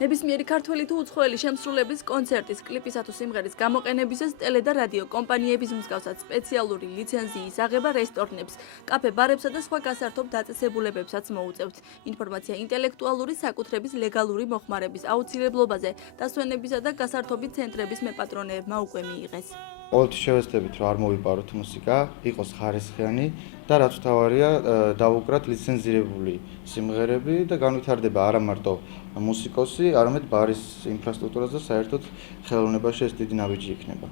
ნებისმიერი ქართველი თუ უცხოელი შემსრულებლის კონცერტის, კლიპისა თუ სიმღერის გამოყენებისას ტელე და რადიო კომპანიების მსგავსად სპეციალური ლიცენზიის აღება რესტორნებს, კაფე-ბარებსა და სხვა გასართობ დაწესებულებებსაც მოუწევთ. ინფორმაცია ინტელექტუალური საკუთრების ლეგალური მოხმარების აუცილებლობაზე დასვენებისა და გასართობი ცენტრების მეპატრონეებმა უკვე მიიღეს. ყოველთვის შევეცდებით, რომ არ მოვიპაროთ მუსიკა, იყოს ხარისხიანი და რაც თავარია, დავუკრათ ლიცენზირებული სიმღერები და განვითარდება არა მარტო მუსიკოსი, არამედ ბარის ინფრასტრუქტურაზე საერთოდ ხელოვნებაში ეს დიდი ნაბიჯი იქნება.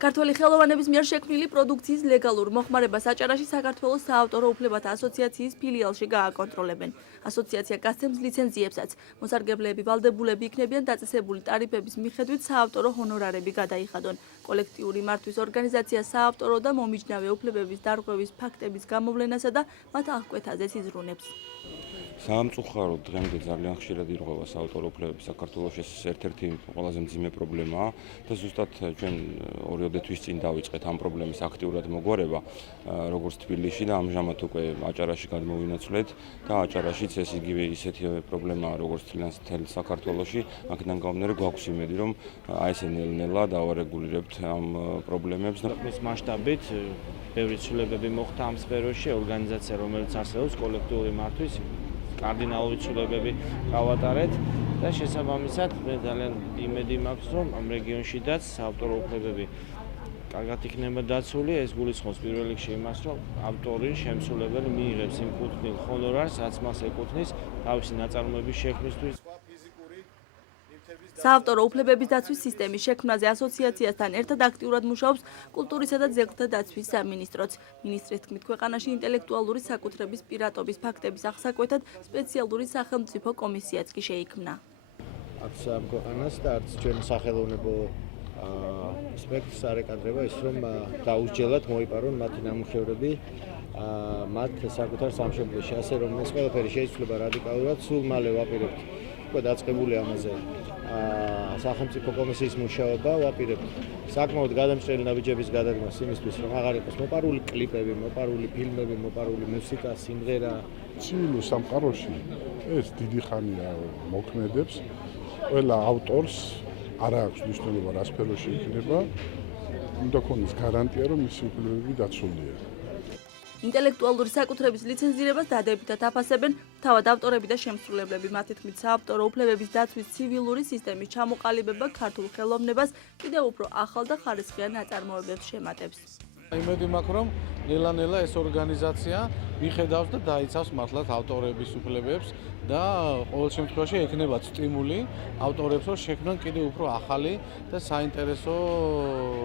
ქართველი ხელოვანების მიერ შექმნილი პროდუქციის ლეგალურ მოხმარებას აჭარაში საქართველოს საავტორო უფლებათა ასოციაციის ფილიალში გააკონტროლებენ. ასოციაცია გასცემს ლიცენზიებსაც. მოსარგებლეები ვალდებულები იქნებიან დაწესებული ტარიფების მიხედვით საავტორო ჰონორარები გადაიხადონ. კოლექტიური მართვის ორგანიზაცია საავტორო და მომიჯნავე უფლებების დარღვევის ფაქტების გამოვლენასა და მათ აღკვეთაზეც იზრუნებს. სამწუხაროდ დღემდე ძალიან ხშირად ირღვევა საავტორო უფლებები საქართველოში, ეს ერთ-ერთი ყველაზე მძიმე პრობლემაა და ზუსტად ჩვენ 2 თვის წინ დავიწყეთ ამ პრობლემის აქტიურად მოგვარება, როგორც თბილისში და ამჟამად უკვე აჭარაში გადმოვინაცვლეთ და აჭარაშიც ეს იგივე ისეთი პრობლემაა, როგორც მთელ საქართველოში. აქედან გამომდინარე გვაქვს იმედი, რომ აი ესე ნელ-ნელა დავარეგულირებთ ამ პრობლემებს. მის მასშტაბით ბევრი ცვლილებები მოხდა ამ სფეროში, ორგანიზაცია, რომელიც არსებობს, კოლექტიური მართვის კარდინალური ცვლილებები გავატარეთ და შესაბამისად მე ძალიან იმედი მაქვს, რომ ამ რეგიონშიდაც საავტორო უფლებები კარგად იქნება დაცული. ეს გულისხმობს პირველ რიგში იმას, რომ ავტორი, შემსრულებელი მიიღებს იმ კუთვნილ ჰონორარს, რაც მას ეკუთვნის თავისი ნაწარმოების შექმნისთვის. საავტორო უფლებების დაცვის სისტემის შექმნაზე ასოციაციასთან ერთად აქტიურად მუშაობს კულტურისა და ძეგლთა დაცვის სამინისტროც. მინისტრის თქმით, ქვეყანაში ინტელექტუალური საკუთრების პირატობის ფაქტების აღსაკვეთად სპეციალური სახელმწიფო კომისიაც კი შეიქმნა. არც ამ ქვეყანას და არც ჩვენ სახელოვნებო სპექტრს არ ეკადრება ის, რომ დაუსჯელად მოიპარონ მათი ნამუშევრები მათ საკუთარ სამშობლოში, ასე რომ ეს ყველაფერი შეიცვლება რადიკალურად. სულ მალე ვაპირებთ უკვე დაწყებული ამაზე სახელმწიფო კომისიის მუშაობა, ვაპირებთ საკმაოდ გადამჭრელი ნაბიჯების გადადგმას იმისთვის, რომ აღარ იყოს მოპარული კლიპები, მოპარული ფილმები, მოპარული მუსიკა, სიმღერა. ცივილურ სამყაროში ეს დიდი ხანია მოქმედებს. ყველა ავტორს არ აქვს მნიშვნელობა რა სფეროში იქნება, უნდა ქონდეს გარანტია, რომ მისი უფლებები დაცულია. ინტელექტუალური საკუთრების ლიცენზირებას დადებითად აფასებენ თავად ავტორები და შემსრულებლები. მათი თქმით, საავტორო უფლებების დაცვის ცივილური სისტემის ჩამოყალიბება ქართულ ხელოვნებას კიდევ უფრო ახალ და ხარისხიან ნაწარმოებებს შემატებს. იმედი მაქვს, რომ ნელა-ნელა ეს ორგანიზაცია მიხედავს და დაიცავს მართლაც ავტორების უფლებებს და ყოველ შემთხვევაში ექნება სტიმული ავტორებს, რომ შექმნან კიდევ უფრო ახალი და საინტერესო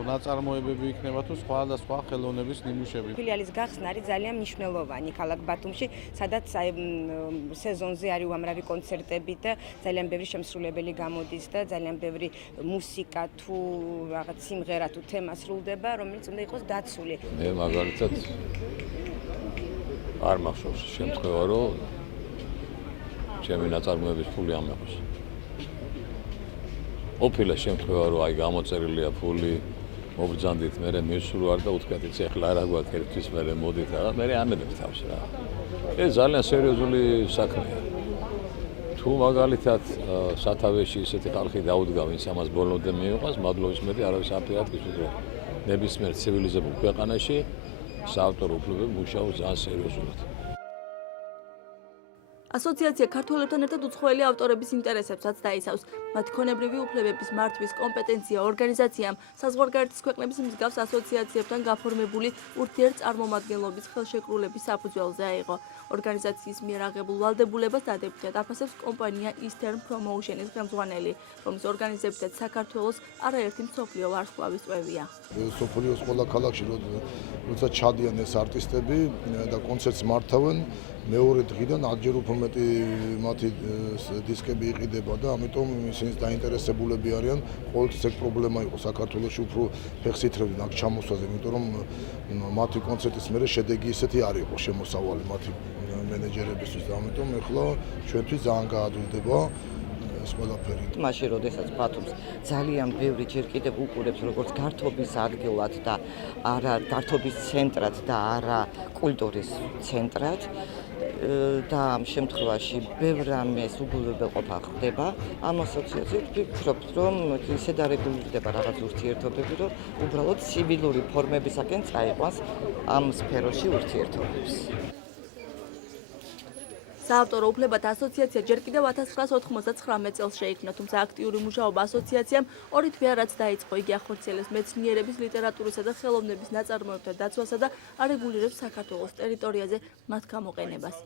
ნაწარმოებები იქნება თუ სხვა და სხვა ხელოვნების ნიმუშები. ფილიალის გახსნა არის ძალიან მნიშვნელოვანი ქალაქ ბათუმში, სადაც სეზონზე არის უამრავი კონცერტები და ძალიან ბევრი შემსრულებელი გამოდის და ძალიან ბევრი მუსიკა თუ რაღაც სიმღერა თუ თემა სრულდება, რომელიც უნდა იყოს დაცული. მე მაგალითად არ მახსოვს შემთხვევა, რომ ჩემი ნაწარმოების ფული ამეყოს. ყოფილა შემთხვევა, რომ აი გამოწერილია ფული, მობრძანდით, მე მისურვარ და უთქვათ, იცი ახლა რა გვაქვს ერთვის მე მოდით რა, მე ამედებ თავს რა. ეს ძალიან სერიოზული საქმეა. თუ მაგალითად სათავეში ისეთი ხალხი დაუდგა, ვინც ამას ბოლომდე მიიღოს, მადლობის მეტი არავის აფერად გიჩვენებს, რომ ნებისმიერ ცივილიზებულ ქვეყანაში საავტორო უფლებები მუშაობს ძალიან სერიოზულად. ასოციაცია ქართველებთან ერთად უცხოელი ავტორების ინტერესებსაც დაიცავს. მათ ქონებრივი უფლებების მართვის კომპეტენცია ორგანიზაციამ საზღვარგარეთის ქვეყნების მსგავს ასოციაციებთან გაფორმებული ურთიერთწარმომადგენლობის ხელშეკრულების საფუძველზე აიღო. ორგანიზაციის მიერ აღებულ ვალდებულებას დადებითად აფასებს კომპანია Eastern Promotion-ის ხელმძღვანელი, რომლის ორგანიზებითაც საქართველოს არაერთი მსოფლიო ვარსკვლავის წვევია. სოფლიოს ყველა ქალაქში როცა ჩადიან ეს არტისტები და კონცერტს მართავენ, მეორე დღიდან 10-ჯერ უფრო მეტი მათი დისკები იყიდება და ამიტომ ისინი დაინტერესებულები არიან. ყოველთვის ეგ პრობლემა იყო საქართველოში უფრო ფეხს ითრევდნენ აქ ჩამოსვლაზე, იმიტომ რომ მათი კონცერტის მერე შედეგი ისეთი არ იყო შემოსავალი მათი მენეჯერებისთვის და ამიტომ ეხლა ჩვენთვის ძალიან გაადვილდება ეს ყველაფერი. მაშინ როდესაც ბათუმს ძალიან ბევრი ჯერ კიდევ უყურებს როგორც გართობის ადგილად და არა გართობის ცენტრად და არა კულტურის ცენტრად, და ამ შემთხვევაში ბევრ რამეს უგულებელყოფა ხდება ამ ასოციაციით ვფიქრობთ რომ ისე დარეგულირდება რაღაც ურთიერთობები რომ უბრალოდ ცივილური ფორმებისაკენ წაიყვანს ამ სფეროში ურთიერთობებს. საავტორო უფლებათა ასოციაცია ჯერ კიდევ 1999 წელს შეიქმნა, თუმცა აქტიური მუშაობა ასოციაციამ ორი თვეა რაც დაიწყო. იგი ახორციელებს მეცნიერების, ლიტერატურისა და ხელოვნების ნაწარმოებთა დაცვასა და არეგულირებს საქართველოს ტერიტორიაზე მათ გამოყენებას.